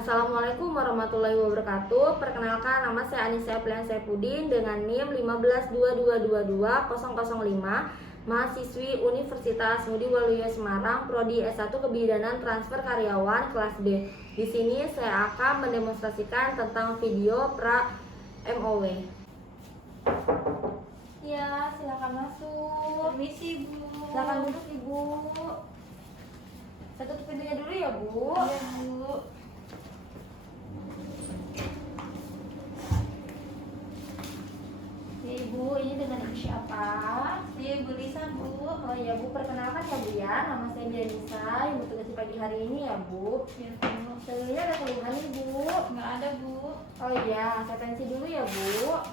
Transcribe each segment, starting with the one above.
Assalamualaikum warahmatullahi wabarakatuh. Perkenalkan, nama saya Anissa Aprian Saipudin dengan NIM 152222005, mahasiswi Universitas Ngudi Waluyo Semarang, prodi S1 Kebidanan Transfer Karyawan kelas B. Di sini saya akan mendemonstrasikan tentang video pra MOW. Ya, silakan masuk. Permisi, Bu. Silakan duduk, Ibu. Saya tutup pintunya dulu ya, Bu. Iya, Bu. Ya, Ibu, ini dengan Ibu siapa? Iya, Bu Lisa, Bu. Oh ya, Bu, perkenalkan ya, Bu ya. Nama saya Dianisa, yang bertugas di pagi hari ini ya, Bu. Iya, Bu. Sebenarnya ada keluhan nih, Bu. Nggak ada, Bu. Oh iya, saya tensi dulu ya, Bu.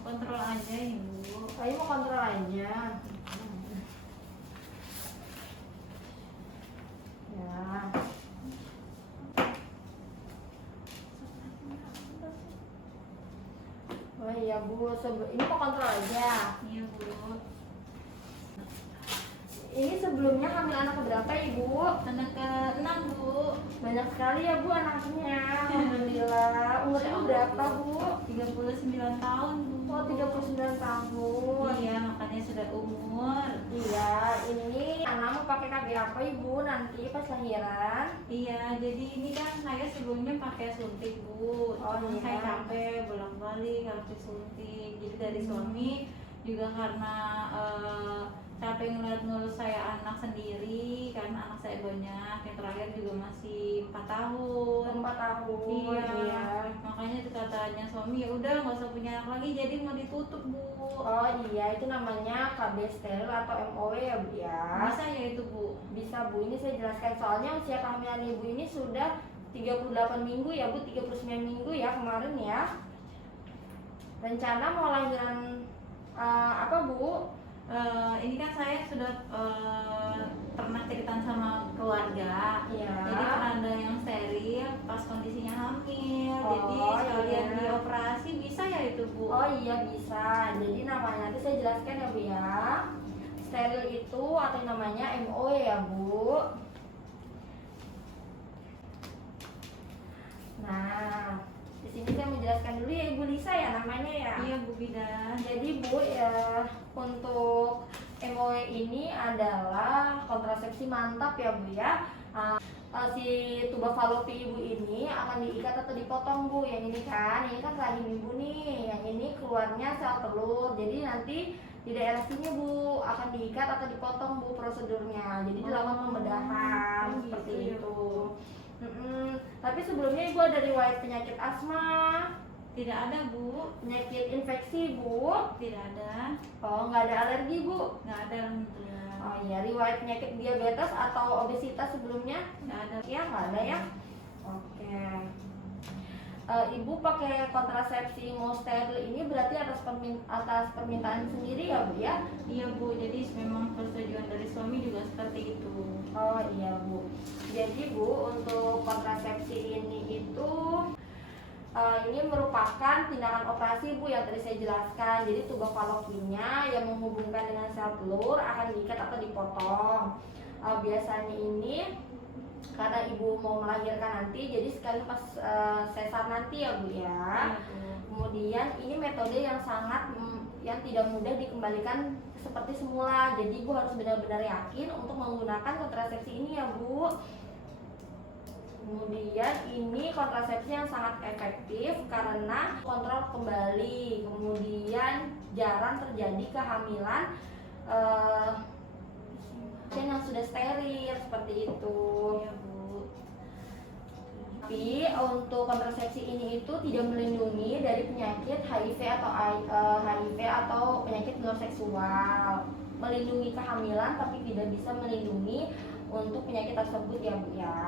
Kontrol aja ini, Bu. Saya mau kontrol aja. Ya. Oh iya, Bu. Ini mau kontrol aja. Iya, Bu. Ini sebelumnya hamil anak keberapa, Ibu? Anak ke-6, Bu. Banyak sekali ya, Bu, anaknya. Alhamdulillah. Umurnya berapa, Bu? 39 tahun, Bu. Oh, 39 tahun. Iya, makanya sudah umur. Iya, ini anak mau pakai KB apa, Ibu, nanti pas lahiran? Iya, jadi ini kan saya sebelumnya pakai suntik, Bu. Oh, Cuma iya. saya capek bolak-balik harus disuntik. Jadi dari suami juga karena capek ngeliat ngurus saya anak sendiri, karena anak saya banyak. Yang terakhir juga masih 4 tahun. 4 tahun. Iya. Makanya itu katanya suami, ya udah nggak usah punya anak lagi, jadi mau ditutup, Bu. Oh iya, itu namanya KB steril atau MOW ya, Bu ya. Bisa ya itu, Bu? Bisa, Bu. Ini saya jelaskan soalnya usia kehamilan Ibu ini sudah 38 minggu ya, Bu. 39 minggu ya kemarin ya. Rencana mau lahiran apa, Bu? Ini kan saya sudah pernah cerita sama keluarga. Iya. Jadi pernah ada yang steril pas kondisinya hamil. Oh, Jadi sekalian iya. dioperasi, bisa ya itu, Bu? Oh iya, bisa. Jadi namanya nanti saya jelaskan ya, Bu ya. Steril itu atau namanya MOW ya, Bu. Nah, di sini saya menjelaskan dulu ya, Ibu Lisa ya namanya ya. Iya, Bu Bidan. Jadi, Bu ya, untuk MOW ini adalah kontrasepsi mantap ya, Bu ya. Si tuba falopi Ibu ini akan diikat atau dipotong, Bu. Yang ini kan rahim Ibu nih. Yang ini keluarnya sel telur. Jadi nanti di daerah sini, Bu, akan diikat atau dipotong, Bu, prosedurnya. Jadi dilakukan pembedahan seperti gitu ya, itu. Bu. Tapi sebelumnya Ibu ada riwayat penyakit asma, Tidak ada, Bu. penyakit infeksi, Bu. Tidak ada. Oh, nggak ada alergi, Bu. Nggak ada, alhamdulillah. Oh iya, riwayat penyakit diabetes atau obesitas sebelumnya? Nggak ada. Ya, nggak ada ya. Oke. Ibu pakai kontrasepsi mau steril ini berarti atas permintaan sendiri ya, Bu ya? Iya, Bu. Jadi memang persetujuan dari suami juga seperti itu. Oh iya, Bu. Jadi, Bu, untuk kontrasepsi ini itu ini merupakan tindakan operasi, Bu, yang tadi saya jelaskan. Jadi tuba falopinya yang menghubungkan dengan sel telur akan diikat atau dipotong. Biasanya ini karena Ibu mau melahirkan nanti, jadi sekali pas sesar nanti ya, Bu ya. Iya, Bu. Kemudian ini metode yang sangat yang tidak mudah dikembalikan seperti semula. Jadi Ibu harus benar-benar yakin untuk menggunakan kontrasepsi ini ya, Bu. Kemudian ini kontrasepsi yang sangat efektif karena kontrol kembali. Kemudian jarang terjadi kehamilan yang sudah steril seperti itu. Iya, Bu. Tapi untuk kontrasepsi ini itu tidak melindungi dari penyakit HIV atau penyakit menular seksual. Melindungi kehamilan tapi tidak bisa melindungi untuk penyakit tersebut ya, Bu ya.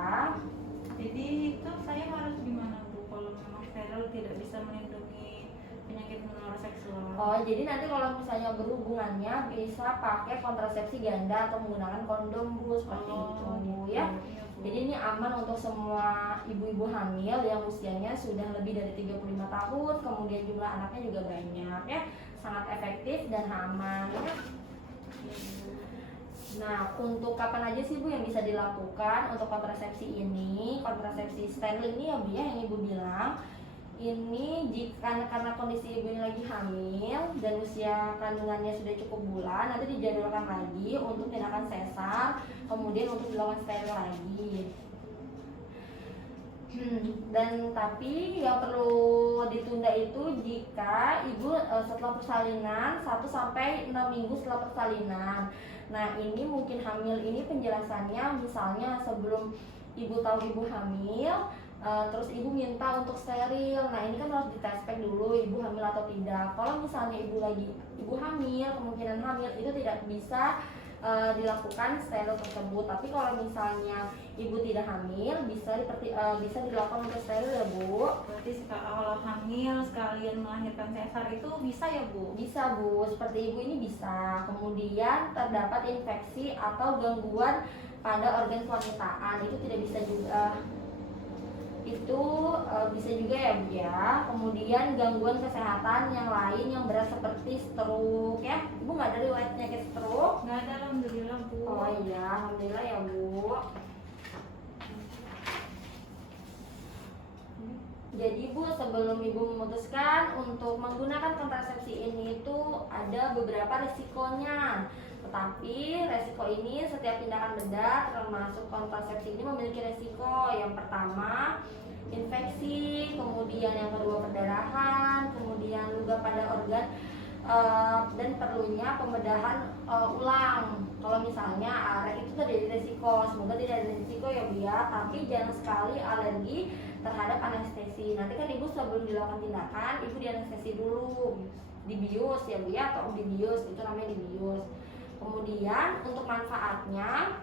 Jadi itu saya harus gimana, Bu, kalau memang steril tidak bisa melindungi penyakit menular seksual? Oh, jadi nanti kalau misalnya berhubungannya bisa pakai kontrasepsi ganda atau menggunakan kondom, Bu, seperti itu, Bu ya. Iya, Bu. Jadi ini aman untuk semua ibu-ibu hamil yang usianya sudah lebih dari 35 tahun, kemudian jumlah anaknya juga banyak ya. Sangat efektif dan aman ya. Nah, untuk kapan aja sih Bu yang bisa dilakukan untuk kontrasepsi ini? Kontrasepsi steril ini ya Bu ya, yang Ibu bilang. Ini jika karena kondisi ibu ini lagi hamil dan usia kandungannya sudah cukup bulan, nanti dijadwalkan lagi untuk tindakan sesar, kemudian untuk dilakukan steril lagi. Dan tapi yang perlu ditunda itu jika ibu setelah persalinan 1 sampai 6 minggu setelah persalinan. Nah, ini mungkin hamil ini penjelasannya misalnya sebelum ibu tahu ibu hamil, terus ibu minta untuk steril. Nah, ini kan harus ditespek dulu ibu hamil atau tidak. Kalau misalnya ibu hamil, kemungkinan hamil itu tidak bisa dilakukan steril tersebut. Tapi kalau misalnya ibu tidak hamil, bisa dilakukan untuk steril ya Bu. Berarti kalau hamil sekalian melahirkan sesar itu bisa ya Bu? Bisa Bu, seperti ibu ini bisa. Kemudian terdapat infeksi atau gangguan pada organ kewanitaan, itu tidak bisa juga. Itu bisa juga ya Bu ya. Kemudian gangguan kesehatan yang lain yang berat seperti stroke ya. Ibu nggak ada riwayat penyakit stroke? Nggak ada, alhamdulillah Bu. Oh iya, alhamdulillah ya Bu. Jadi Bu, sebelum Ibu memutuskan untuk menggunakan kontrasepsi ini itu ada beberapa risikonya. Tetapi resiko ini setiap tindakan bedah termasuk kontrasepsi ini memiliki resiko. Yang pertama infeksi, kemudian yang kedua perdarahan, kemudian luka pada organ, dan perlunya pembedahan ulang. Kalau misalnya itu terjadi resiko, semoga tidak ada resiko ya Bu ya. Tapi jangan sekali alergi terhadap anestesi. Nanti kan ibu sebelum dilakukan tindakan, ibu dianestesi dulu, dibius ya Bu ya, atau dibius, itu namanya dibius. Kemudian untuk manfaatnya,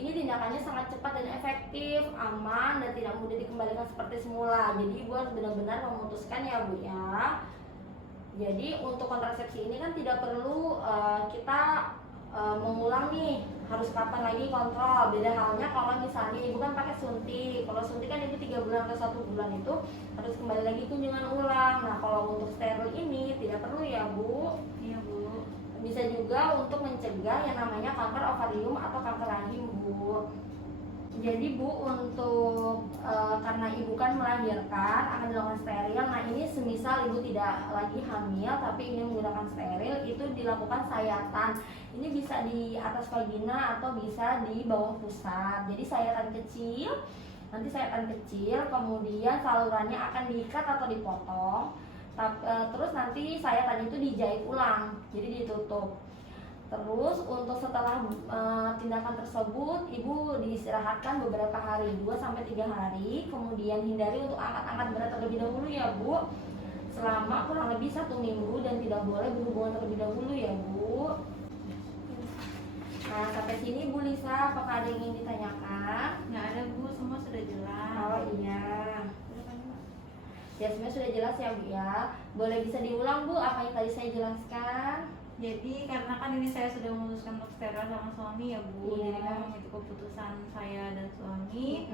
ini tindakannya sangat cepat dan efektif, aman dan tidak mudah dikembalikan seperti semula. Jadi ibu harus benar-benar memutuskan ya Bu ya. Jadi untuk kontrasepsi ini kan tidak perlu kita mengulang nih harus kapan lagi kontrol. Beda halnya kalau misalnya ibu kan pakai suntik. Kalau suntik kan ibu 3 bulan atau 1 bulan itu harus kembali lagi kunjungan ulang. Nah, kalau untuk steril ini tidak perlu ya Bu. Iya Bu. Bisa juga untuk mencegah yang namanya kanker ovarium atau kanker rahim Bu. Jadi Bu, untuk karena ibu kan melahirkan akan dilakukan steril. Nah, ini semisal ibu tidak lagi hamil tapi ingin menggunakan steril, itu dilakukan sayatan. Ini bisa di atas vagina atau bisa di bawah pusat. Jadi sayatan kecil, nanti sayatan kecil, kemudian salurannya akan diikat atau dipotong. Terus nanti sayatan itu dijahit ulang, jadi ditutup. Terus untuk setelah tindakan tersebut, ibu diistirahatkan beberapa hari, 2-3 hari. Kemudian hindari untuk angkat-angkat berat terlebih dahulu ya Bu, selama kurang lebih 1 minggu, dan tidak boleh berhubungan terlebih dahulu ya Bu. Nah, sampai sini Bu Lisa, apakah ada yang ingin ditanyakan? Nggak ada Bu, semua sudah jelas. Oh iya, ya sebenarnya sudah jelas ya Bu ya. Boleh bisa diulang Bu apa yang tadi saya jelaskan? Jadi karena kan ini saya sudah memutuskan untuk steril sama suami ya Bu. Iya. Jadi memang itu keputusan saya dan suami.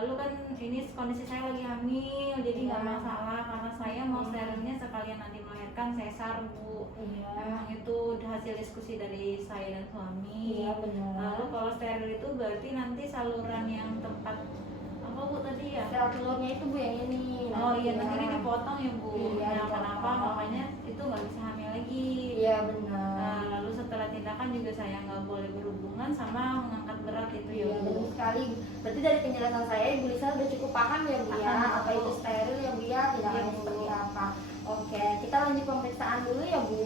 Lalu kan ini kondisi saya lagi hamil, jadi nggak Iya. masalah karena saya mau sterilnya sekalian nanti melahirkan sesar Bu. Iya. Memang itu hasil diskusi dari saya dan suami. Iya benar. Lalu kalau steril itu berarti nanti saluran yang tempat apa Bu tadi ya? Sel telurnya itu Bu yang ini. Oh iya, nanti ya. ini dipotong ya Bu. Iya, Nah, dipotong. kenapa? Makanya itu nggak bisa hamil lagi. Iya benar. Nah, lalu setelah tindakan juga saya nggak boleh berhubungan sama mengangkat berat itu ya Iya Bu. benar sekali. Berarti dari penjelasan saya Ibu Lisa udah cukup paham ya Bu ya, Paham, apa Bu. itu steril ya Bu ya, tindakannya Iya, Bu. seperti apa. Oke, kita lanjut pemeriksaan dulu ya Bu.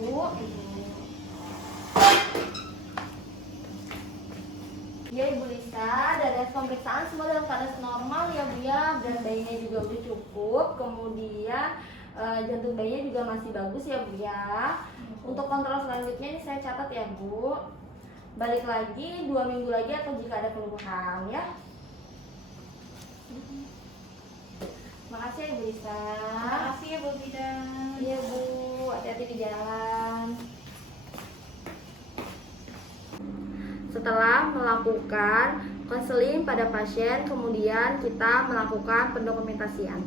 Ya Ibu Lisa, dari hasil pemeriksaan semua dalam keadaan normal ya Bu ya, dan bayinya juga udah cukup. Kemudian jantung bayinya juga masih bagus ya Bu ya. Untuk kontrol selanjutnya ini saya catat ya Bu. Balik lagi 2 minggu lagi atau jika ada keluhan ya. Makasih ya Ibu Lisa. Terima kasih ya Bu Bidan. Iya Bu, hati-hati di jalan. Setelah melakukan konseling pada pasien, kemudian kita melakukan pendokumentasian.